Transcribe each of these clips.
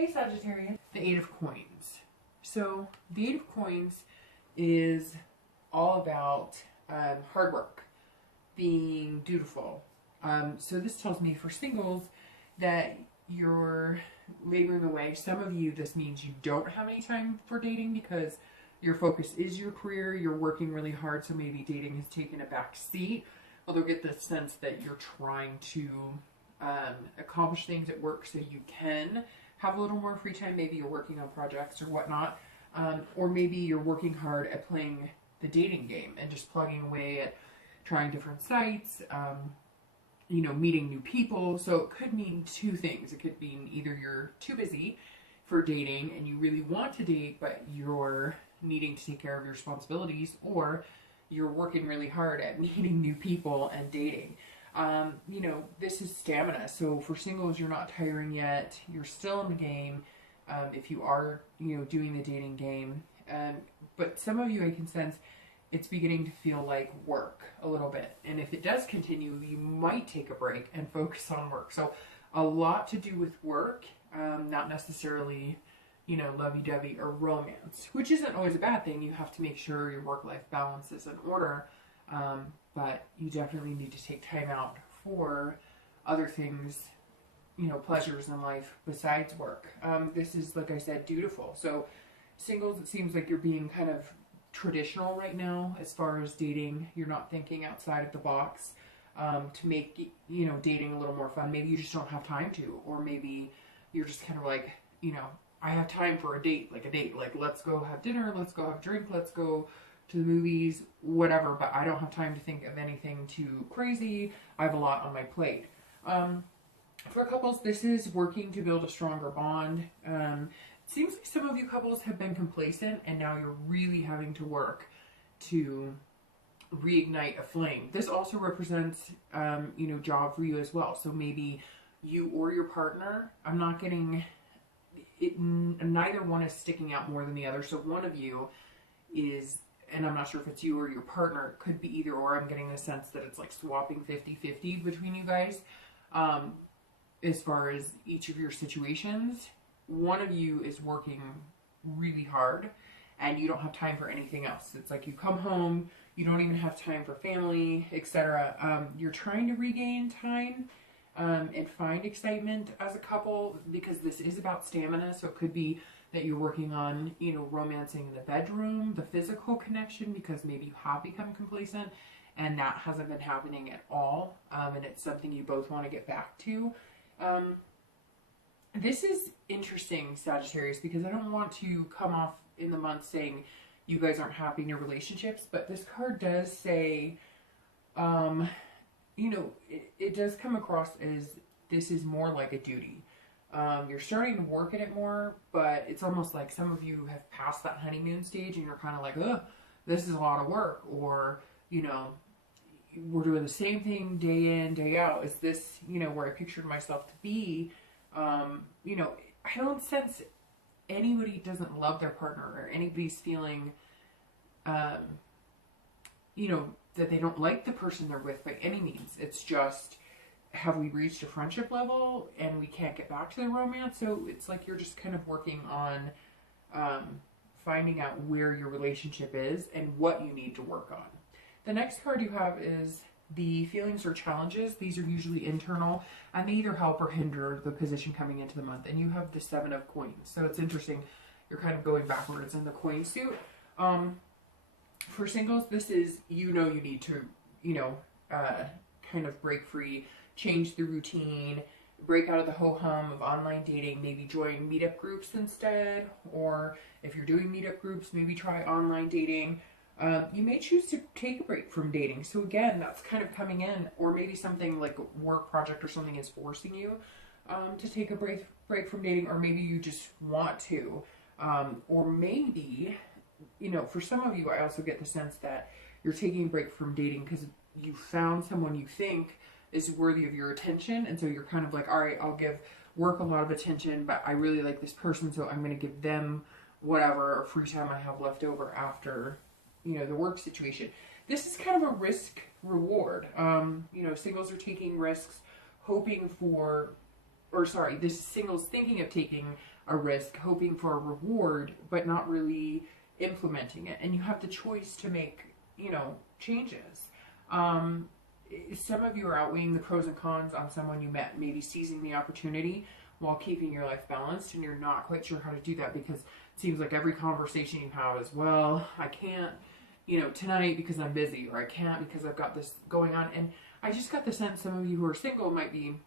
Hey Sagittarius. The Eight of Coins. So the Eight of Coins is all about hard work, being dutiful. So this tells me for singles that you're laboring away. Some of you, this means you don't have any time for dating because your focus is your career. You're working really hard, so maybe dating has taken a back seat. Although get the sense that you're trying to accomplish things at work so you can have a little more free time. Maybe you're working on projects or whatnot. Or maybe you're working hard at playing the dating game and just plugging away at trying different sites, meeting new people. So it could mean two things. It could mean either you're too busy for dating and you really want to date, but you're needing to take care of your responsibilities, or you're working really hard at meeting new people and dating. This is stamina. So for singles, you're not tiring yet. You're still in the game. If you are, doing the dating game. But some of you, I can sense, it's beginning to feel like work a little bit. And if it does continue, you might take a break and focus on work. So a lot to do with work, not necessarily, lovey-dovey or romance, which isn't always a bad thing. You have to make sure your work-life balance is in order. But you definitely need to take time out for other things, pleasures in life besides work. This is, like I said, dutiful. So singles, it seems like you're being kind of traditional right now as far as dating. You're not thinking outside of the box to make, dating a little more fun. Maybe you just don't have time to, or maybe you're just kind of like, I have time for a date, like let's go have dinner, let's go have a drink, let's go to the movies, whatever, but I don't have time to think of anything too crazy. I have a lot on my plate. For couples, this is working to build a stronger bond. It seems like some of you couples have been complacent and now you're really having to work to reignite a flame. This also represents, job for you as well. So maybe you or your partner, I'm not getting it, neither one is sticking out more than the other. So one of you is, and I'm not sure if it's you or your partner, it could be either or. I'm getting the sense that it's like swapping 50-50 between you guys. As far as each of your situations, one of you is working really hard and you don't have time for anything else. It's like you come home, you don't even have time for family, etc. You're trying to regain time and find excitement as a couple, because this is about stamina. So it could be that you're working on, romancing in the bedroom, the physical connection, because maybe you have become complacent and that hasn't been happening at all. And it's something you both want to get back to. This is interesting, Sagittarius, because I don't want to come off in the month saying you guys aren't happy in your relationships, but this card does say, it does come across as this is more like a duty. You're starting to work at it more, but it's almost like some of you have passed that honeymoon stage and you're kind of like, ugh, this is a lot of work, or, we're doing the same thing day in, day out. Is this, where I pictured myself to be? I don't sense anybody doesn't love their partner, or anybody's feeling, that they don't like the person they're with by any means. It's just, have we reached a friendship level and we can't get back to the romance? So it's like you're just kind of working on finding out where your relationship is and what you need to work on. The next card you have is the feelings or challenges. These are usually internal and they either help or hinder the position coming into the month. And you have the Seven of Coins. So it's interesting. You're kind of going backwards in the coin suit. For singles, this is, you need to, kind of break free, change the routine, break out of the ho-hum of online dating, maybe join meetup groups instead, or if you're doing meetup groups, maybe try online dating. You may choose to take a break from dating. So again, that's kind of coming in, or maybe something like a work project or something is forcing you to take a break from dating, or maybe you just want to, or maybe, for some of you, I also get the sense that you're taking a break from dating because you found someone you think is worthy of your attention, and so you're kind of like, all right, I'll give work a lot of attention, but I really like this person, so I'm going to give them whatever free time I have left over after, the work situation. This is kind of a risk reward. Singles are taking risks, hoping for or sorry, this single's thinking of taking a risk, hoping for a reward, but not really implementing it. And you have the choice to make, you know, changes. Some of you are outweighing the pros and cons on someone you met, maybe seizing the opportunity while keeping your life balanced, and you're not quite sure how to do that because it seems like every conversation you have is, well, I can't, you know, tonight because I'm busy, or I can't because I've got this going on. And I just got the sense some of you who are single might be,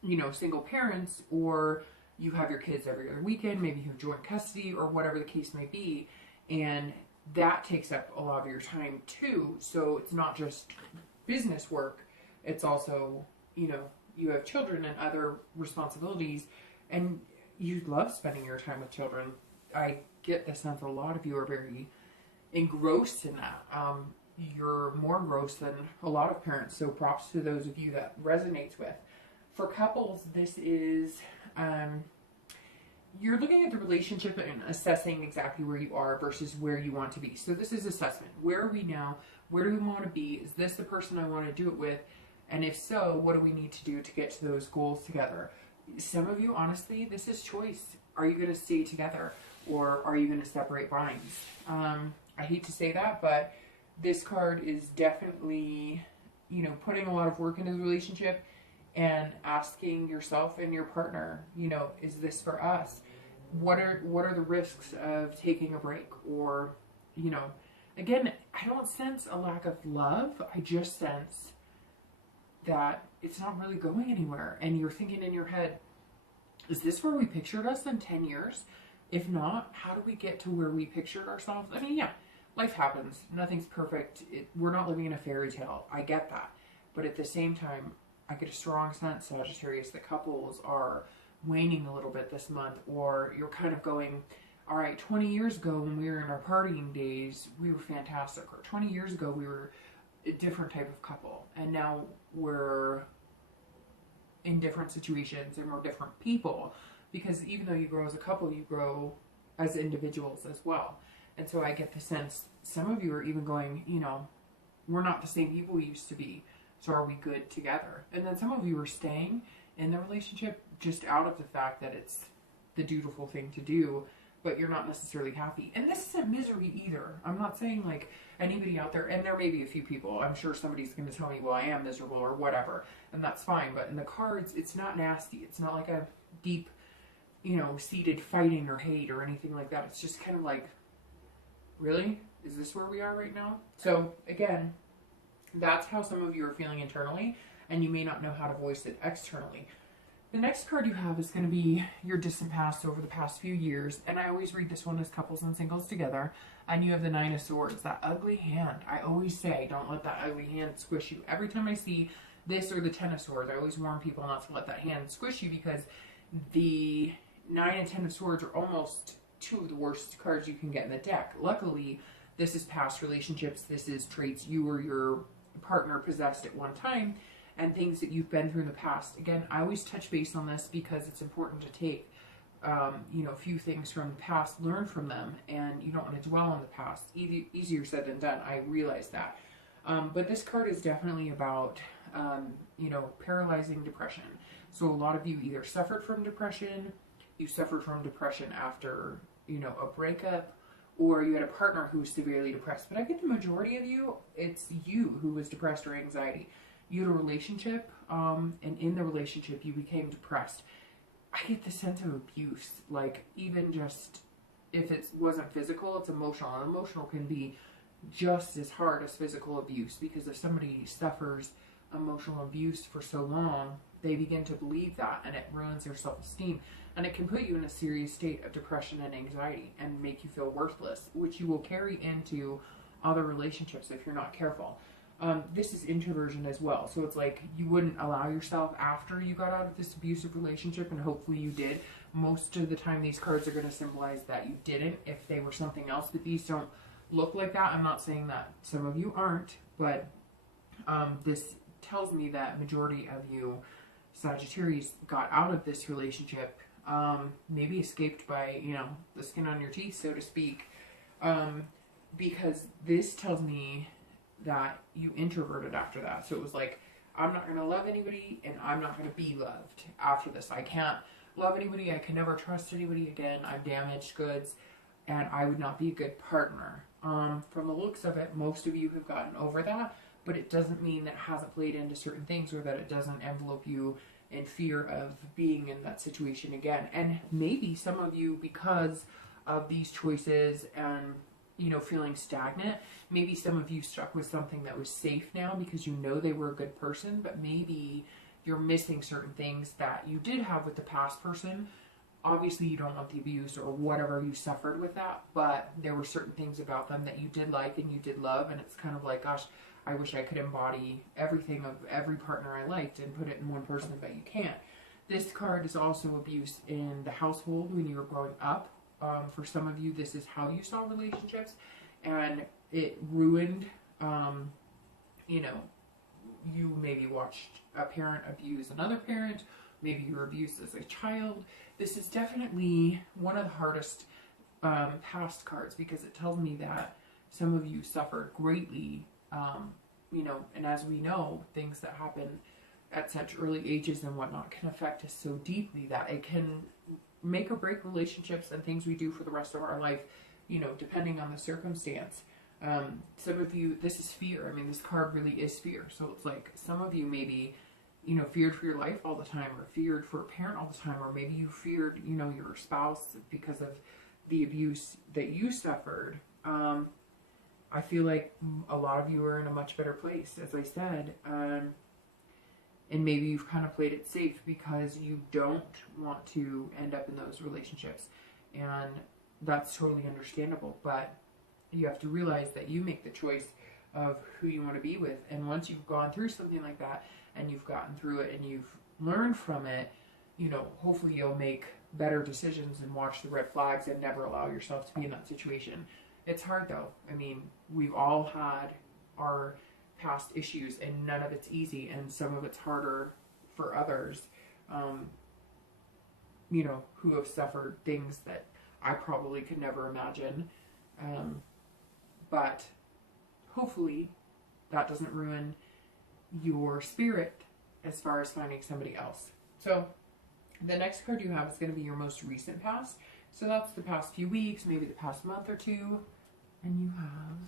you know, single parents, or you have your kids every other weekend, maybe you have joint custody or whatever the case may be. And that takes up a lot of your time too. So it's not just business work, it's also, you know, you have children and other responsibilities, and you love spending your time with children. I get the sense a lot of you are very engrossed in that. You're more engrossed than a lot of parents, so props to those of you that resonates with. For couples, this is, you're looking at the relationship and assessing exactly where you are versus where you want to be. So this is assessment. Where are we now? Where do we want to be? Is this the person I want to do it with? And if so, what do we need to do to get to those goals together? Some of you, honestly, this is choice. Are you going to stay together, or are you going to separate vines? I hate to say that, but this card is definitely, you know, putting a lot of work into the relationship and asking yourself and your partner, you know, is this for us? What are the risks of taking a break? Or, you know, again, I don't sense a lack of love. I just sense that it's not really going anywhere. And you're thinking in your head, is this where we pictured us in 10 years? If not, how do we get to where we pictured ourselves? I mean, yeah, life happens. Nothing's perfect. We're not living in a fairy tale. I get that. But at the same time, I get a strong sense, Sagittarius, that couples are waning a little bit this month, or you're kind of going, all right, 20 years ago when we were in our partying days, we were fantastic. Or 20 years ago, we were a different type of couple. And now we're in different situations and we're different people. Because even though you grow as a couple, you grow as individuals as well. And so I get the sense some of you are even going, you know, we're not the same people we used to be. So are we good together? And then some of you are staying in the relationship just out of the fact that it's the dutiful thing to do, but you're not necessarily happy. And this isn't misery either. I'm not saying like anybody out there, and there may be a few people, I'm sure somebody's going to tell me, well, I am miserable or whatever, and that's fine. But in the cards, it's not nasty. It's not like a deep, you know, seated fighting or hate or anything like that. It's just kind of like, really? Is this where we are right now? So again, that's how some of you are feeling internally, and you may not know how to voice it externally. The next card you have is going to be your distant past over the past few years, and I always read this one as couples and singles together, and you have the Nine of Swords, that ugly hand. I always say, don't let that ugly hand squish you. Every time I see this or the Ten of Swords, I always warn people not to let that hand squish you, because the Nine and Ten of Swords are almost two of the worst cards you can get in the deck. Luckily, this is past relationships. This is traits you or your partner possessed at one time, and things that you've been through in the past. Again, I always touch base on this because it's important to take, you know, a few things from the past, learn from them, and you don't want to dwell on the past. Easier said than done. I realize that. But this card is definitely about, you know, paralyzing depression. So a lot of you either suffered from depression, you suffered from depression after, you know, a breakup, or you had a partner who was severely depressed. But I get the majority of you, it's you who was depressed or anxiety. You had a relationship, and in the relationship you became depressed. I get the sense of abuse, like even just if it wasn't physical, it's emotional. And emotional can be just as hard as physical abuse, because if somebody suffers emotional abuse for so long, they begin to believe that, and it ruins their self-esteem. And it can put you in a serious state of depression and anxiety and make you feel worthless, which you will carry into other relationships if you're not careful. This is introversion as well. So it's like you wouldn't allow yourself after you got out of this abusive relationship, and hopefully you did. Most of the time these cards are going to symbolize that you didn't if they were something else, but these don't look like that. I'm not saying that some of you aren't, but this tells me that majority of you Sagittarius got out of this relationship, maybe escaped by, you know, the skin on your teeth, so to speak, because this tells me that you introverted after that. So it was like, I'm not going to love anybody, and I'm not going to be loved after this. I can't love anybody. I can never trust anybody again. I'm damaged goods, and I would not be a good partner. From the looks of it, most of you have gotten over that, but it doesn't mean that it hasn't played into certain things, or that it doesn't envelope you in fear of being in that situation again. And maybe some of you, because of these choices and, you know, feeling stagnant, maybe some of you stuck with something that was safe now because you know they were a good person, but maybe you're missing certain things that you did have with the past person. Obviously, you don't want the abuse or whatever you suffered with that, but there were certain things about them that you did like and you did love, and it's kind of like, gosh, I wish I could embody everything of every partner I liked and put it in one person, but you can't. This card is also abuse in the household when you were growing up. For some of you, this is how you saw relationships, and it ruined, you know, you maybe watched a parent abuse another parent. Maybe you were abused as a child. This is definitely one of the hardest past cards, because it tells me that some of you suffered greatly, you know, and as we know, things that happen at such early ages and whatnot can affect us so deeply that it can make or break relationships and things we do for the rest of our life, you know, depending on the circumstance. Some of you, this is fear. I mean, this card really is fear. So it's like some of you maybe, you know, feared for your life all the time, or feared for a parent all the time, or maybe you feared, you know, your spouse because of the abuse that you suffered. I feel like a lot of you are in a much better place, as I said, and maybe you've kind of played it safe because you don't want to end up in those relationships, and that's totally understandable, but you have to realize that you make the choice of who you want to be with, and once you've gone through something like that, and you've gotten through it, and you've learned from it, you know, hopefully you'll make better decisions and watch the red flags and never allow yourself to be in that situation. It's hard though. I mean, we've all had our past issues, and none of it's easy, and some of it's harder for others, you know, who have suffered things that I probably could never imagine. But hopefully that doesn't ruin your spirit as far as finding somebody else. So the next card you have is going to be your most recent past. So that's the past few weeks, maybe the past month or two. And you have,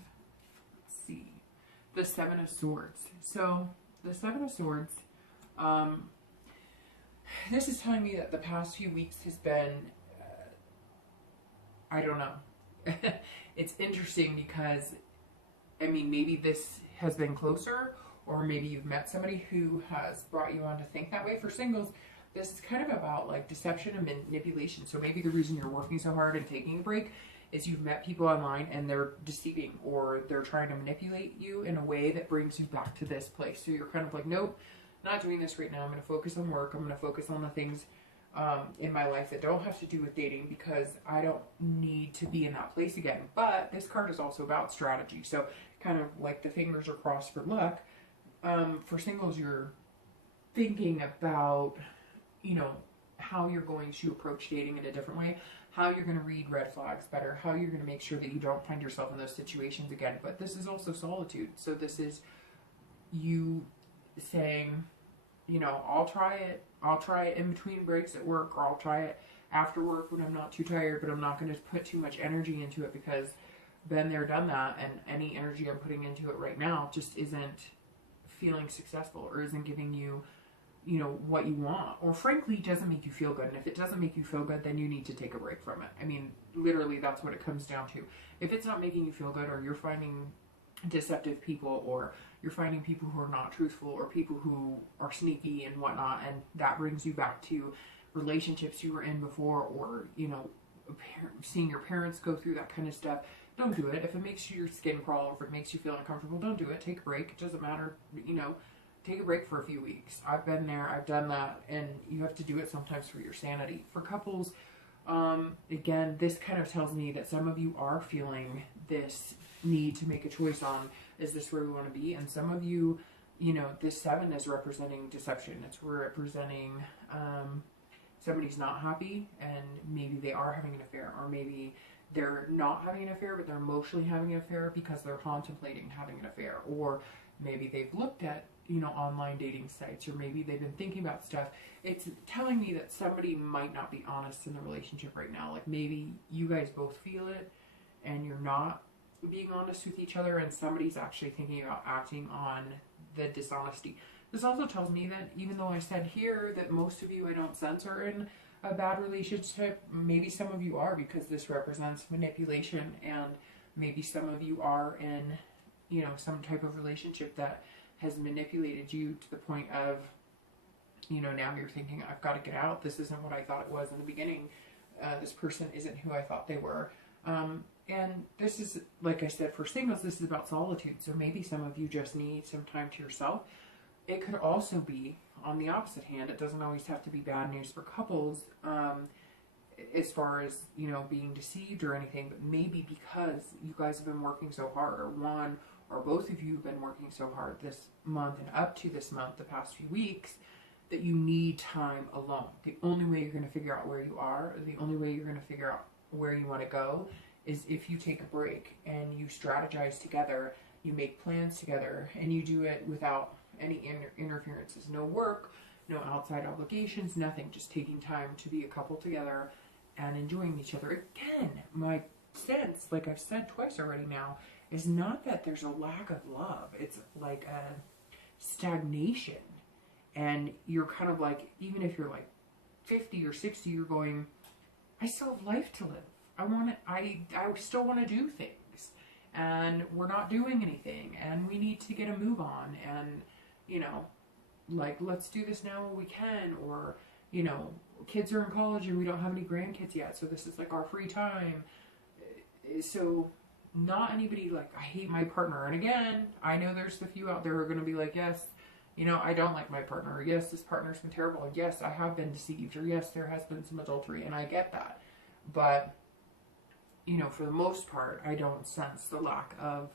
let's see, the Seven of Swords. So the Seven of Swords, this is telling me that the past few weeks has been, I don't know. It's interesting because, I mean, maybe this has been closer, or maybe you've met somebody who has brought you on to think that way. For singles, this is kind of about like deception and manipulation. So maybe the reason you're working so hard and taking a break is you've met people online and they're deceiving, or they're trying to manipulate you in a way that brings you back to this place. So you're kind of like, nope, not doing this right now. I'm going to focus on work. I'm going to focus on the things in my life that don't have to do with dating, because I don't need to be in that place again. But this card is also about strategy. So kind of like the fingers are crossed for luck. For singles, you're thinking about, you know, how you're going to approach dating in a different way, how you're going to read red flags better, how you're going to make sure that you don't find yourself in those situations again. But this is also solitude. So this is you saying, you know, I'll try it. I'll try it in between breaks at work, or I'll try it after work when I'm not too tired, but I'm not going to put too much energy into it, because been there, done that, and any energy I'm putting into it right now just isn't feeling successful, or isn't giving you, you know, what you want, or frankly doesn't make you feel good. And if it doesn't make you feel good, then you need to take a break from it. I mean, literally, that's what it comes down to. If it's not making you feel good, or you're finding deceptive people, or you're finding people who are not truthful, or people who are sneaky and whatnot, and that brings you back to relationships you were in before, or, you know, seeing your parents go through that kind of stuff, don't do it. If it makes your skin crawl, or if it makes you feel uncomfortable, don't do it. Take a break. It doesn't matter, you know, take a break for a few weeks. I've been there, I've done that, and you have to do it sometimes for your sanity. For couples, again, this kind of tells me that some of you are feeling this need to make a choice on, is this where we want to be? And some of you, you know, this 7 is representing deception. It's representing somebody's not happy, and maybe they are having an affair, or maybe they're not having an affair, but they're emotionally having an affair because they're contemplating having an affair, or maybe they've looked at, you know, online dating sites, or maybe they've been thinking about stuff. It's telling me that somebody might not be honest in the relationship right now. Like maybe you guys both feel it and you're not being honest with each other, and somebody's actually thinking about acting on the dishonesty. This also tells me that even though I said here that most of you I don't sense are in a bad relationship, maybe some of you are, because this represents manipulation, and maybe some of you are in, you know, some type of relationship that has manipulated you to the point of, you know, now you're thinking, I've got to get out. This isn't what I thought it was in the beginning. This person isn't who I thought they were. And this is, like I said, for singles, this is about solitude. So maybe some of you just need some time to yourself. It could also be on the opposite hand. It doesn't always have to be bad news for couples, as far as, you know, being deceived or anything, but maybe because you guys have been working so hard, or one or both of you have been working so hard this month and up to this month, the past few weeks, that you need time alone. The only way you're going to figure out where you are, or the only way you're going to figure out where you want to go, is if you take a break and you strategize together, you make plans together, and you do it without any interferences. No work, no outside obligations, nothing. Just taking time to be a couple together and enjoying each other. Again, my sense, like I've said twice already now, is not that there's a lack of love. It's like a stagnation. And you're kind of like, even if you're like 50 or 60, you're going, I still have life to live. I still want to do things. And we're not doing anything. And we need to get a move on. And, you know, like, let's do this now while we can. Or, you know, kids are in college and we don't have any grandkids yet. So this is like our free time. So not anybody like, I hate my partner. And again, I know there's the few out there who are going to be like, yes, you know, I don't like my partner. Or yes, this partner's been terrible. And yes, I have been deceived. Or yes, there has been some adultery. And I get that. But, you know, for the most part, I don't sense the lack of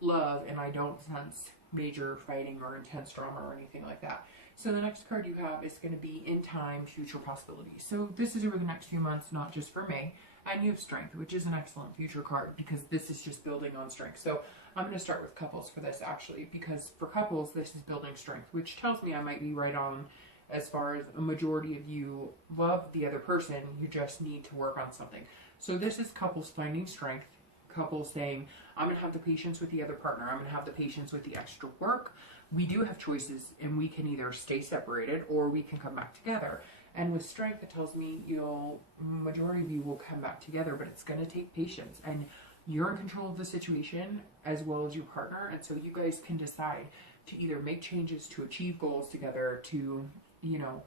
love, and I don't sense major fighting or intense drama or anything like that. So the next card you have is going to be In Time, Future Possibilities. So this is over the next few months, not just for May. And you have Strength, which is an excellent future card because this is just building on strength. So I'm going to start with couples for this, actually, because for couples, this is building strength, which tells me I might be right on as far as a majority of you love the other person. You just need to work on something. So this is couples finding strength, couples saying, I'm going to have the patience with the other partner. I'm going to have the patience with the extra work. We do have choices, and we can either stay separated or we can come back together. And with strength, it tells me, you know, majority of you will come back together, but it's going to take patience. And you're in control of the situation as well as your partner. And so you guys can decide to either make changes to achieve goals together, to, you know,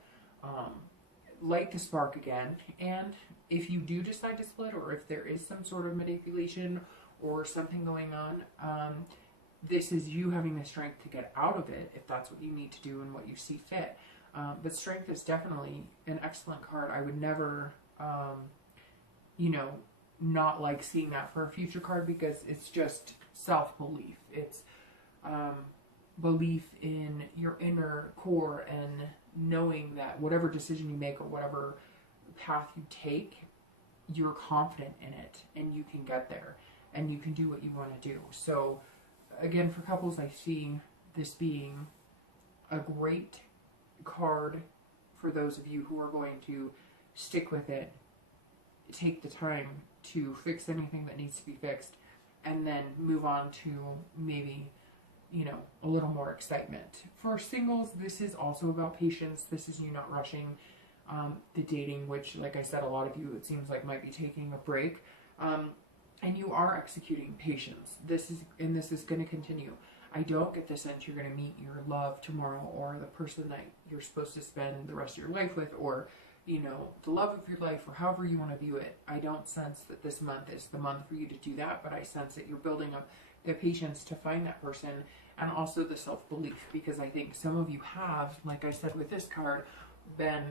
light the spark again. And if you do decide to split, or if there is some sort of manipulation or something going on, this is you having the strength to get out of it if that's what you need to do and what you see fit. But strength is definitely an excellent card. I would never, you know, not like seeing that for a future card, because it's just self-belief. It's belief in your inner core and knowing that whatever decision you make or whatever path you take, you're confident in it and you can get there and you can do what you want to do. So again, for couples, I see this being a great card for those of you who are going to stick with it, take the time to fix anything that needs to be fixed, and then move on to maybe, you know, a little more excitement. For singles, this is also about patience. This is you not rushing the dating, which, like I said, a lot of you, it seems like, might be taking a break. And you are executing patience. This is going to continue. I don't get the sense you're going to meet your love tomorrow, or the person that you're supposed to spend the rest of your life with, or, you know, the love of your life, or however you want to view it. I don't sense that this month is the month for you to do that, but I sense that you're building up the patience to find that person, and also the self-belief, because I think some of you have, like I said with this card, been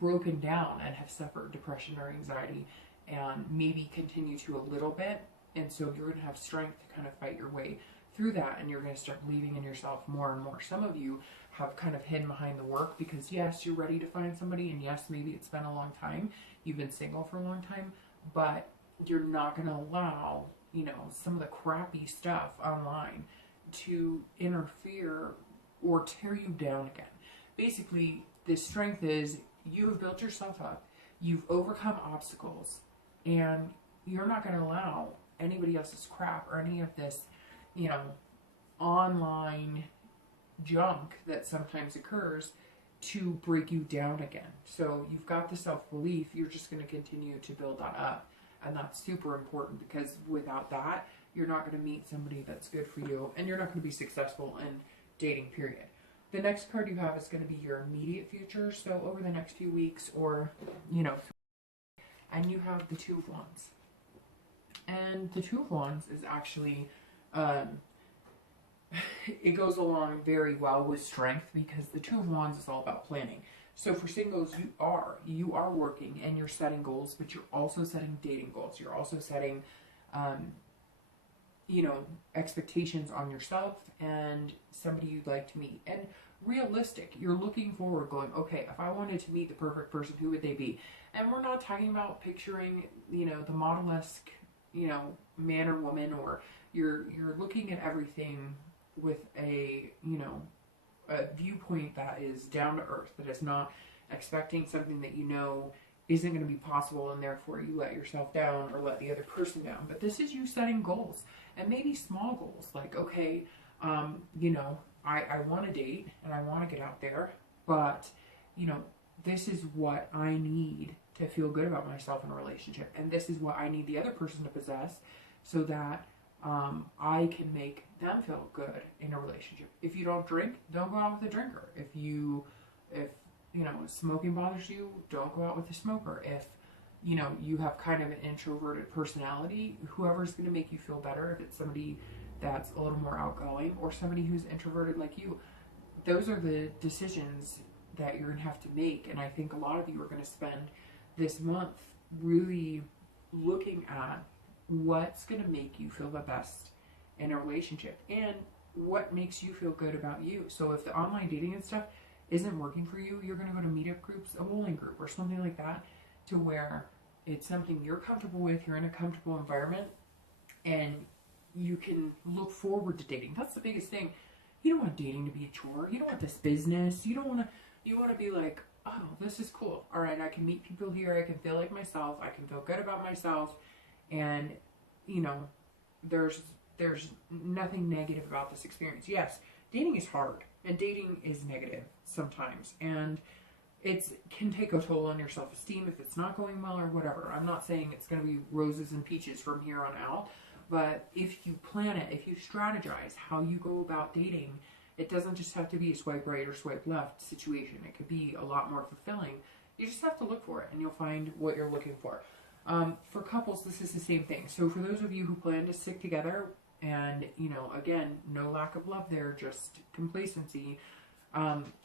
broken down and have suffered depression or anxiety, and maybe continue to a little bit. And so you're going to have strength to kind of fight your way through that, and you're going to start believing in yourself more and more. Some of you have kind of hidden behind the work because, yes, you're ready to find somebody, and yes, maybe it's been a long time. You've been single for a long time, but you're not going to allow, you know, some of the crappy stuff online to interfere or tear you down again. Basically, the strength is you have built yourself up, you've overcome obstacles, and you're not going to allow anybody else's crap or any of this, you know, online junk that sometimes occurs to break you down again. So you've got the self-belief, you're just going to continue to build that up. And that's super important, because without that, you're not going to meet somebody that's good for you, and you're not going to be successful in dating, period. The next card you have is going to be your immediate future. So over the next few weeks, or, you know, and you have the Two of Wands. And the Two of Wands is actually, it goes along very well with strength, because the Two of Wands is all about planning. So for singles, you are working and you're setting goals, but you're also setting dating goals. You're also setting, you know, expectations on yourself and somebody you'd like to meet. And realistic, you're looking forward, going, okay, if I wanted to meet the perfect person, who would they be? And we're not talking about picturing, you know, the model-esque, you know, man or woman, or you're looking at everything with a, you know, a viewpoint that is down to earth, that is not expecting something that you know isn't going to be possible, and therefore you let yourself down or let the other person down. But this is you setting goals, and maybe small goals, like, okay, you know, I want to date and I want to get out there, but, you know, this is what I need to feel good about myself in a relationship, and this is what I need the other person to possess so that I can make them feel good in a relationship. If you don't drink, don't go out with a drinker. If you know, smoking bothers you, don't go out with a smoker. If, you know, you have kind of an introverted personality, whoever's going to make you feel better, if it's somebody that's a little more outgoing or somebody who's introverted like you, those are the decisions that you're going to have to make. And I think a lot of you are going to spend this month really looking at what's going to make you feel the best in a relationship and what makes you feel good about you. So if the online dating and stuff isn't working for you, you're going to go to meetup groups, a bowling group or something like that, to where it's something you're comfortable with, you're in a comfortable environment, and you can look forward to dating. That's the biggest thing. You don't want dating to be a chore. You don't want this business. You want to be like, oh, this is cool. All right, I can meet people here. I can feel like myself. I can feel good about myself. And, you know, there's nothing negative about this experience. Yes, dating is hard, and dating is negative sometimes, and it can take a toll on your self-esteem if it's not going well or whatever. I'm not saying it's going to be roses and peaches from here on out, but if you plan it, if you strategize how you go about dating, it doesn't just have to be a swipe right or swipe left situation. It could be a lot more fulfilling. You just have to look for it, and you'll find what you're looking for. For couples, this is the same thing. So for those of you who plan to stick together, and, you know, again, no lack of love there, just complacency,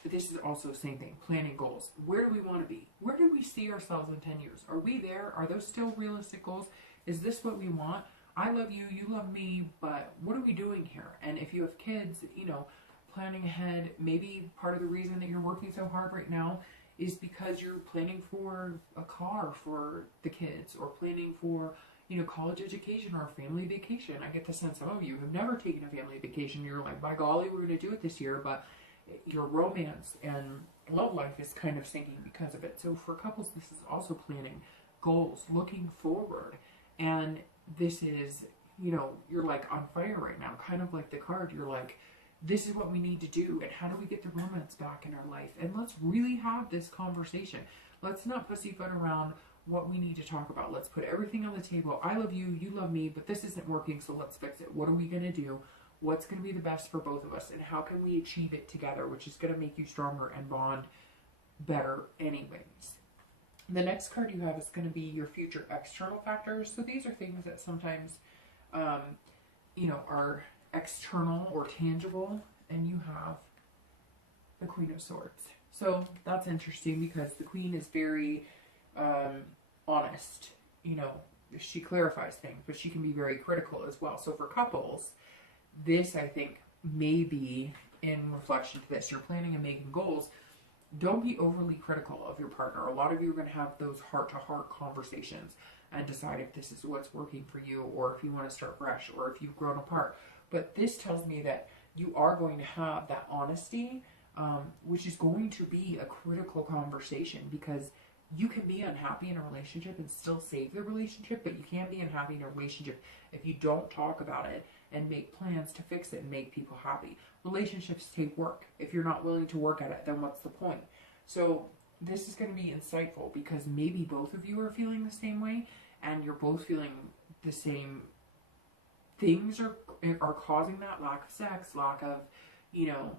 this is also the same thing, planning goals. Where do we want to be? Where do we see ourselves in 10 years? Are we there? Are those still realistic goals? Is this what we want? I love you, you love me, but what are we doing here? And if you have kids, you know, planning ahead, maybe part of the reason that you're working so hard right now is because you're planning for a car for the kids, or planning for, you know, college education or a family vacation. I get the sense some of you have never taken a family vacation. You're like, by golly, we're going to do it this year, but your romance and love life is kind of sinking because of it. So for couples, this is also planning goals, looking forward. And this is, you know, you're like on fire right now, kind of like the card. You're like, this is what we need to do, and how do we get the romance back in our life? And let's really have this conversation. Let's not pussyfoot around what we need to talk about. Let's put everything on the table. I love you, you love me, but this isn't working, so let's fix it. What are we going to do? What's going to be the best for both of us, and how can we achieve it together, which is going to make you stronger and bond better anyways. The next card you have is going to be your future external factors. So these are things that sometimes, you know, are external or tangible, and you have the Queen of Swords. So that's interesting, because the Queen is very honest. You know, she clarifies things, but she can be very critical as well. So for couples, this, I think, may be in reflection to this. You're planning and making goals. Don't be overly critical of your partner. A lot of you are going to have those heart-to-heart conversations and decide if this is what's working for you, or if you want to start fresh, or if you've grown apart. But this tells me that you are going to have that honesty, which is going to be a critical conversation, because you can be unhappy in a relationship and still save the relationship, but you can't be unhappy in a relationship if you don't talk about it and make plans to fix it and make people happy. Relationships take work. If you're not willing to work at it, then what's the point? So this is going to be insightful, because maybe both of you are feeling the same way, and you're both feeling the same things are causing that lack of sex, lack of, you know,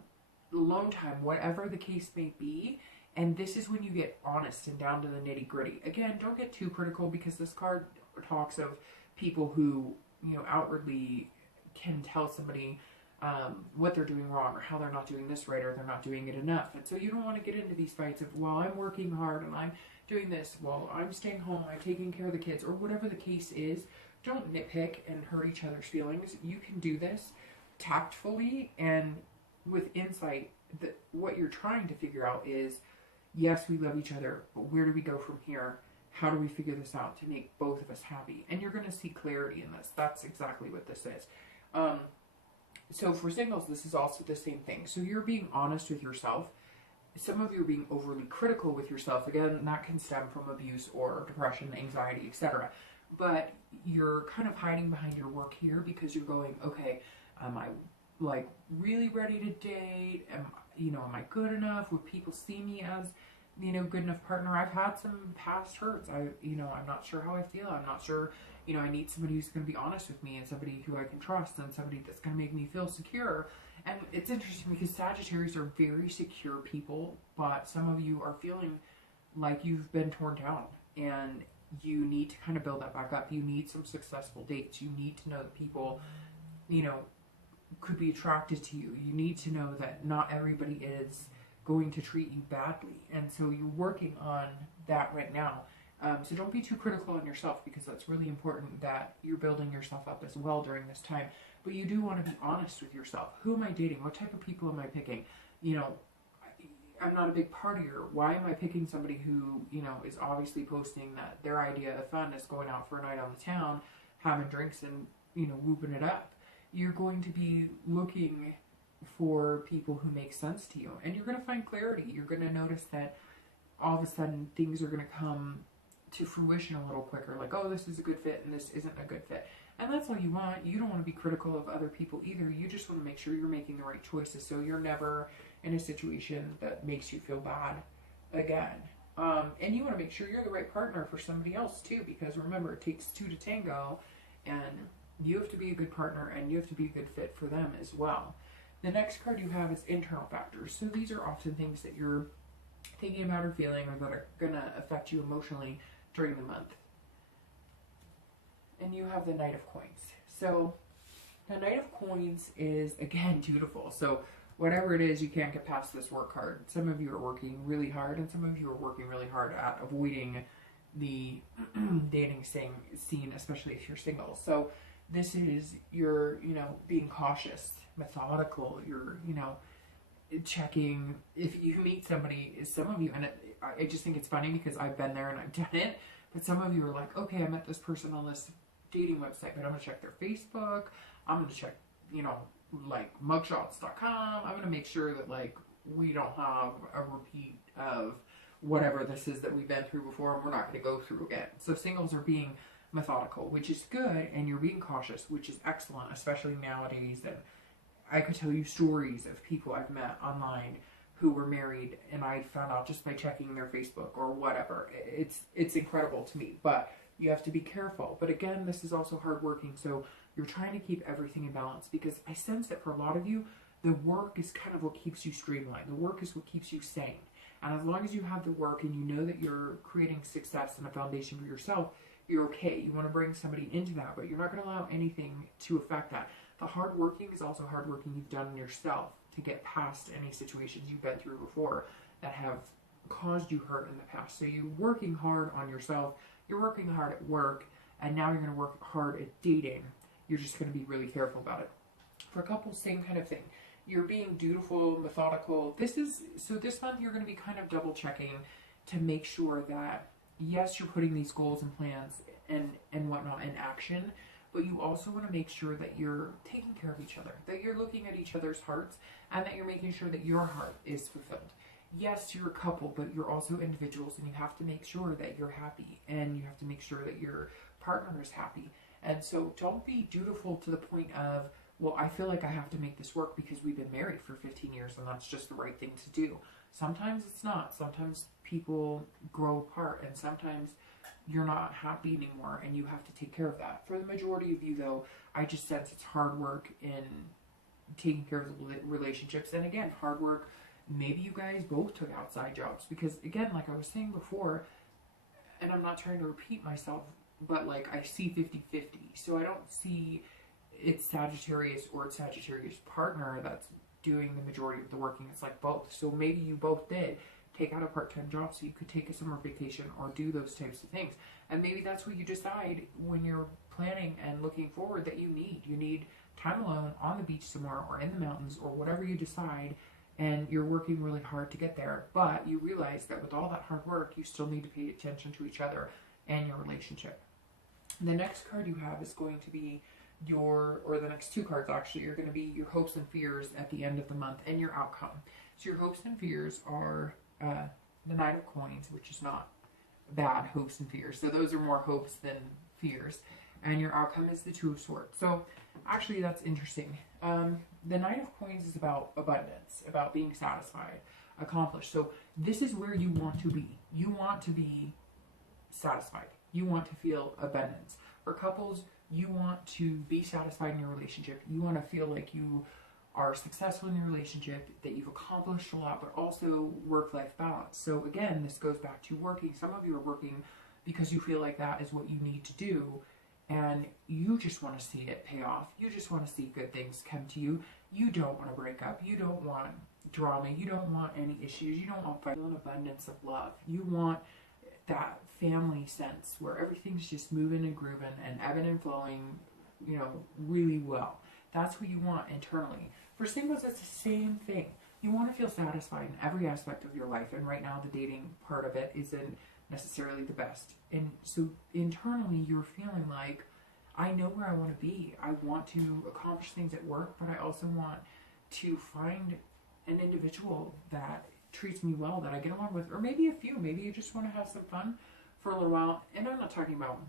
alone time, whatever the case may be. And this is when you get honest and down to the nitty gritty. Again, don't get too critical, because this card talks of people who, you know, outwardly can tell somebody what they're doing wrong, or how they're not doing this right, or they're not doing it enough. And so you don't want to get into these fights of, well, I'm working hard and I'm doing this, well, I'm staying home, I'm taking care of the kids, or whatever the case is. Don't nitpick and hurt each other's feelings. You can do this tactfully and with insight. That what you're trying to figure out is, yes, we love each other, but where do we go from here? How do we figure this out to make both of us happy? And you're going to see clarity in this. That's exactly what this is. So for singles, this is also the same thing. So you're being honest with yourself. Some of you are being overly critical with yourself. Again, that can stem from abuse or depression, anxiety, etc. But you're kind of hiding behind your work here, because you're going, okay, am I like really ready to date? Am I good enough? Would people see me as, you know, good enough partner? I've had some past hurts. I'm not sure how I feel. I'm not sure, you know, I need somebody who's going to be honest with me, and somebody who I can trust, and somebody that's going to make me feel secure. And it's interesting, because Sagittarius are very secure people, but some of you are feeling like you've been torn down, and you need to kind of build that back up. You need some successful dates. You need to know that people, you know, could be attracted to you. You need to know that not everybody is going to treat you badly. And so you're working on that right now. So don't be too critical on yourself, because that's really important that you're building yourself up as well during this time. But you do want to be honest with yourself. Who am I dating? What type of people am I picking? You know, I'm not a big partier. Why am I picking somebody who, you know, is obviously posting that their idea of fun is going out for a night on the town, having drinks and, you know, whooping it up? You're going to be looking for people who make sense to you, and you're going to find clarity. You're going to notice that all of a sudden things are going to come to fruition a little quicker, like, oh, this is a good fit and this isn't a good fit. And that's all you want. You don't want to be critical of other people either. You just want to make sure you're making the right choices, so you're never in a situation that makes you feel bad again. And you want to make sure you're the right partner for somebody else too, because remember, it takes two to tango, and you have to be a good partner, and you have to be a good fit for them as well. The next card you have is internal factors. So these are often things that you're thinking about or feeling, or that are going to affect you emotionally during the month. And you have the Knight of Coins. So the Knight of Coins is, again, beautiful. So whatever it is, you can't get past this work hard. Some of you are working really hard, and some of you are working really hard at avoiding the dating scene, especially if you're single. So this is your, you know, being cautious, methodical. You're, you know, checking if you meet somebody. Some of you, and I just think it's funny because I've been there and I've done it, but some of you are like, okay, I met this person on this dating website, but I'm gonna check their Facebook. I'm gonna check, you know, like mugshots.com. I'm gonna make sure that, like, we don't have a repeat of whatever this is that we've been through before, and we're not gonna go through again. So singles are being methodical, which is good, and you're being cautious, which is excellent, especially nowadays. And I could tell you stories of people I've met online who were married, and I found out just by checking their Facebook or whatever. It's incredible to me, but you have to be careful. But again, this is also hardworking, so you're trying to keep everything in balance, because I sense that for a lot of you, the work is kind of what keeps you streamlined. The work is what keeps you sane. And as long as you have the work and you know that you're creating success and a foundation for yourself, you're okay. You want to bring somebody into that, but you're not going to allow anything to affect that. The hard working is also hard working you've done on yourself to get past any situations you've been through before that have caused you hurt in the past. So you're working hard on yourself, you're working hard at work, and now you're going to work hard at dating. You're just going to be really careful about it. For couples, same kind of thing. You're being dutiful, methodical. This month you're going to be kind of double checking to make sure that, yes, you're putting these goals and plans and whatnot in action, but you also want to make sure that you're taking care of each other, that you're looking at each other's hearts, and that you're making sure that your heart is fulfilled. Yes, you're a couple, but you're also individuals, and you have to make sure that you're happy, and you have to make sure that your partner is happy. And so don't be dutiful to the point of, well, I feel like I have to make this work because we've been married for 15 years and that's just the right thing to do. Sometimes it's not. Sometimes people grow apart, and sometimes you're not happy anymore, and you have to take care of that. For the majority of you, though, I just sense it's hard work in taking care of the relationships. And again, hard work, maybe you guys both took outside jobs, because again, like I was saying before, and I'm not trying to repeat myself, but like I see 50-50. So I don't see it's Sagittarius or it's Sagittarius partner that's doing the majority of the working. It's like both. So maybe you both did take out a part-time job so you could take a summer vacation or do those types of things. And maybe that's what you decide when you're planning and looking forward that you need. You need time alone on the beach somewhere or in the mountains or whatever you decide, and you're working really hard to get there. But you realize that with all that hard work, you still need to pay attention to each other and your relationship. The next card you have is going to be the next two cards actually, are going to be your hopes and fears at the end of the month and your outcome. So your hopes and fears are the Knight of Coins, which is not bad hopes and fears. So those are more hopes than fears. And your outcome is the Two of Swords. So actually that's interesting. The Knight of Coins is about abundance, about being satisfied, accomplished. So this is where you want to be. You want to be satisfied. You want to feel abundance. For couples, you want to be satisfied in your relationship. You want to feel like you are successful in your relationship, that you've accomplished a lot, but also work-life balance. So again, this goes back to working. Some of you are working because you feel like that is what you need to do, and you just want to see it pay off. You just want to see good things come to you. You don't want to break up. You don't want drama. You don't want any issues. You don't want an abundance of love. You want that family sense where everything's just moving and grooving and ebbing and flowing, you know, really well. That's what you want internally. For singles, it's the same thing. You want to feel satisfied in every aspect of your life, and right now the dating part of it isn't necessarily the best. And so internally you're feeling like, I know where I want to be. I want to accomplish things at work, but I also want to find an individual that treats me well, that I get along with, or maybe a few. Maybe you just want to have some fun for a little while. And I'm not talking about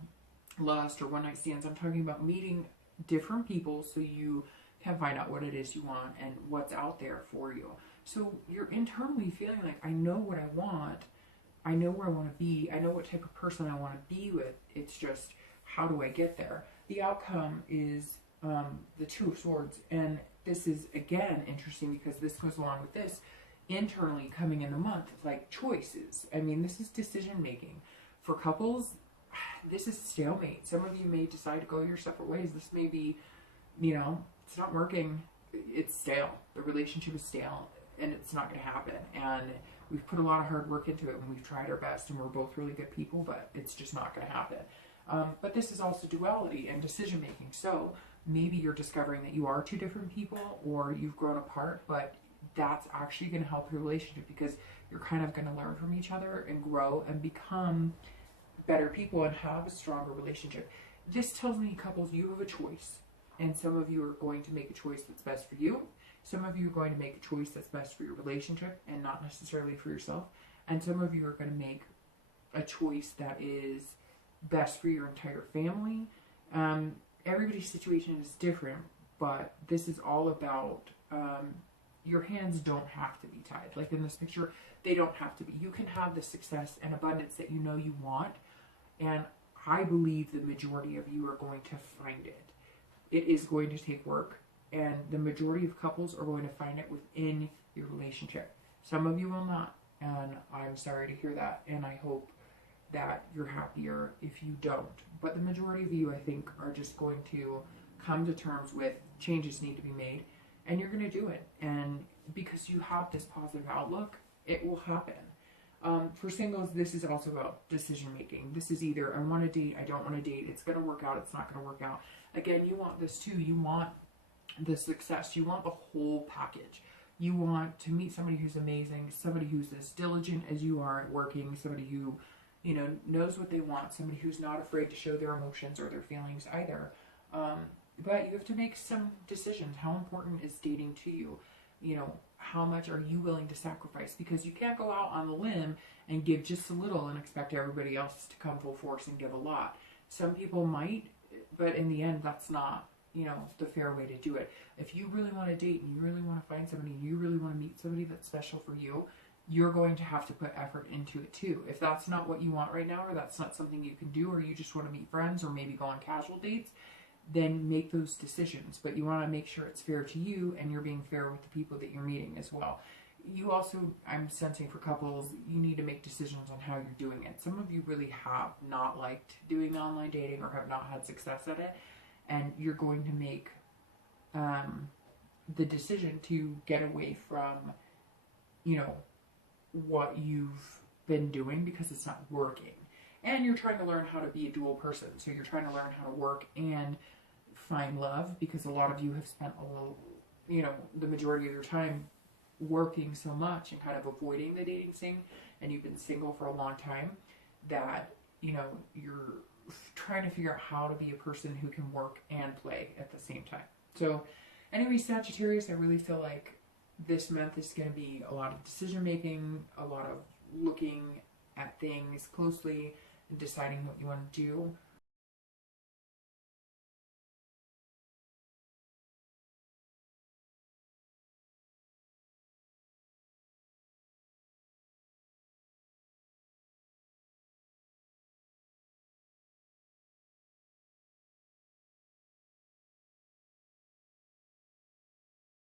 lust or one night stands. I'm talking about meeting different people so you can find out what it is you want and what's out there for you. So you're internally feeling like, I know what I want. I know where I want to be. I know what type of person I want to be with. It's just, how do I get there? The outcome is the Two of Swords. And this is, again, interesting because this goes along with this. Internally coming in the month, like choices. I mean, this is decision making. For couples, this is stalemate. Some of you may decide to go your separate ways. This may be, you know, it's not working. It's stale. The relationship is stale, and it's not going to happen. And we've put a lot of hard work into it, and we've tried our best, and we're both really good people, but it's just not going to happen. But this is also duality and decision making. So maybe you're discovering that you are two different people, or you've grown apart, but that's actually going to help your relationship because you're kind of going to learn from each other and grow and become better people and have a stronger relationship. This tells me, couples, you have a choice, and some of you are going to make a choice that's best for you. Some of you are going to make a choice that's best for your relationship and not necessarily for yourself. And some of you are going to make a choice that is best for your entire family. Everybody's situation is different, but this is all about your hands don't have to be tied. Like in this picture, they don't have to be. You can have the success and abundance that you know you want, and I believe the majority of you are going to find it. It is going to take work, and the majority of couples are going to find it within your relationship. Some of you will not, and I'm sorry to hear that, and I hope that you're happier if you don't. But the majority of you, I think, are just going to come to terms with changes need to be made, and you're going to do it. And because you have this positive outlook, it will happen. For singles, this is also about decision making. This is either I want to date, I don't want to date, it's going to work out, it's not going to work out. Again, you want this too. You want the success. You want the whole package. You want to meet somebody who's amazing, somebody who's as diligent as you are at working, somebody who, you know, knows what they want, somebody who's not afraid to show their emotions or their feelings either. But you have to make some decisions. How important is dating to you? You know, how much are you willing to sacrifice? Because you can't go out on the limb and give just a little and expect everybody else to come full force and give a lot. Some people might, but in the end, that's not, you know, the fair way to do it. If you really want to date and you really want to find somebody, and you really want to meet somebody that's special for you, you're going to have to put effort into it too. If that's not what you want right now, or that's not something you can do, or you just want to meet friends or maybe go on casual dates, then make those decisions. But you want to make sure it's fair to you and you're being fair with the people that you're meeting as well. You also, I'm sensing for couples, you need to make decisions on how you're doing it. Some of you really have not liked doing online dating or have not had success at it, and you're going to make the decision to get away from, you know, what you've been doing because it's not working. And you're trying to learn how to be a dual person. So you're trying to learn how to work and find love, because a lot of you have spent a little, you know, the majority of your time working so much and kind of avoiding the dating scene, and you've been single for a long time, that, you know, you're trying to figure out how to be a person who can work and play at the same time. So anyway, Sagittarius, I really feel like this month is going to be a lot of decision making, a lot of looking at things closely and deciding what you want to do.